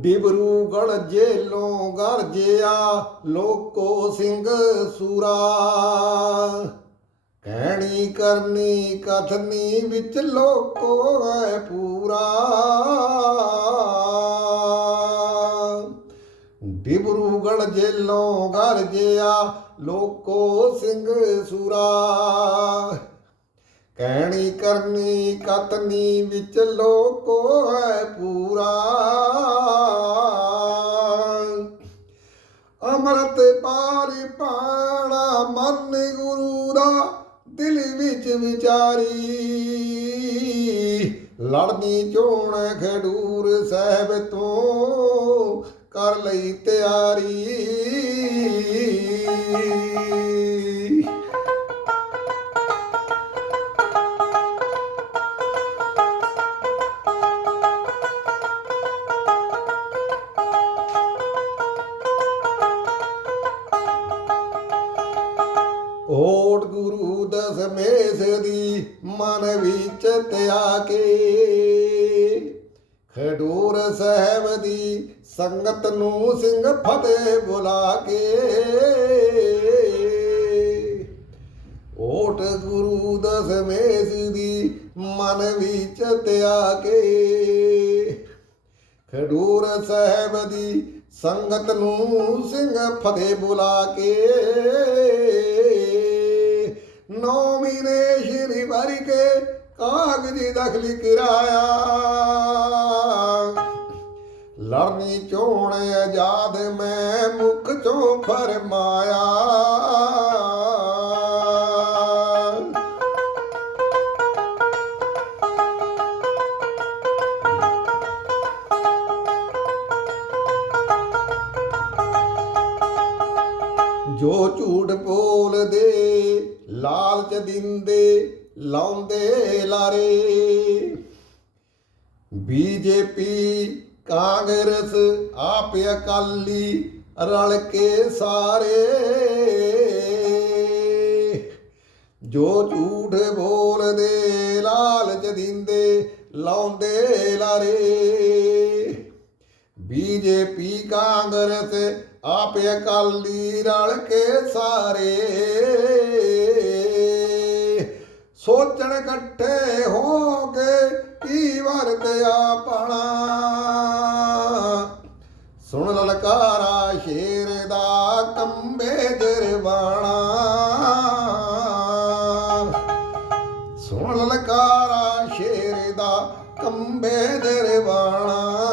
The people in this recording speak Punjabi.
ਡਿਬਰੂਗੜ ਜੇਲੋਂ ਗਰਜਿਆ ਲੋਕੋ ਸਿੰਘ ਸੂਰਾ। ਕਹਿਣੀ ਕਰਨੀ, ਕਥਨੀ ਵਿੱਚ ਲੋਕੋ ਹੈ ਪੂਰਾ। ਡਿਬਰੂਗੜ ਜੇਲੋਂ ਗਰਜਿਆ ਲੋਕੋ ਸਿੰਘ ਸੂਰਾ। ਕਹਿਣੀ ਕਰਨੀ ਕਤਨੀ ਵਿੱਚ ਲੋਕੋ ਹੈ ਪਾਰੀ ਮਨ ਗੁਰੂ ਦਾ ਦਿਲ ਵਿੱਚ ਵਿਚਾਰੀ। ਲੜਨੀ ਚੋਣ ਖਡੂਰ ਸਾਹਿਬ ਤੋਂ ਕਰ ਲਈ ਤਿਆਰੀ। ਓਟ ਗੁਰੂ ਦਸਮੇਸ਼ ਦੀ ਮਨ ਵਿੱਚ ਤਿਆ ਕੇ। ਖਡੂਰ ਸਾਹਿਬ ਦੀ ਸੰਗਤ ਨੂੰ ਸਿੰਘ ਫਤਿਹ ਬੁਲਾ ਕੇ। ਓਟ ਗੁਰੂ ਦਸਮੇਸ਼ ਦੀ ਮਨ ਵਿੱਚ ਤਿਆ ਕੇ। ਖਡੂਰ ਸਾਹਿਬ ਦੀ ਸੰਗਤ ਨੂੰ ਸਿੰਘ ਫਤਿਹ ਬੁਲਾ ਕੇ ਨੌ ਮਹੀਨੇ ਸ਼੍ਰੀ ਭਰ ਕੇ ਕਾਗਜ਼ੀ ਦਖਲੀ ਕਿਰਾਇਆ। ਲੜਨੀ ਚੋਣ ਆਜ਼ਾਦ ਮੈਂ ਮੁਖ ਚੋਂ ਫਰਮਾਇਆ। ਜੋ ਝੂਠ ਬੋਲਦੇ, ਲਾਲਚ ਦਿੰਦੇ, ਲਾਉਂਦੇ ਲਾਰੇ। ਬੀਜੇਪੀ ਕਾਂਗਰਸ, ਆਪ ਅਕਾਲੀ, ਰਲ ਕੇ ਸਾਰੇ। ਜੋ ਝੂਠ ਬੋਲਦੇ, ਲਾਲਚ ਦਿੰਦੇ, ਲਾਉਂਦੇ ਲਾਰੇ। ਬੀਜੇਪੀ ਕਾਂਗਰਸ ਆਪ ਅਕਾਲੀ ਰਲ ਕੇ ਸਾਰੇ ਸੋਚਣ ਇਕੱਠੇ ਹੋ ਕੇ ਕੀ ਵਰਤਿਆ ਆਪਣਾ। ਸੁਣ ਲਲਕਾਰਾ ਸ਼ੇਰ ਦਾ ਕੰਬੇ ਜਰਵਾਣਾ। ਸੁਣ ਲਲਕਾਰਾ ਸ਼ੇਰ ਦਾ ਕੰਬੇ ਦਰਵਾਣਾ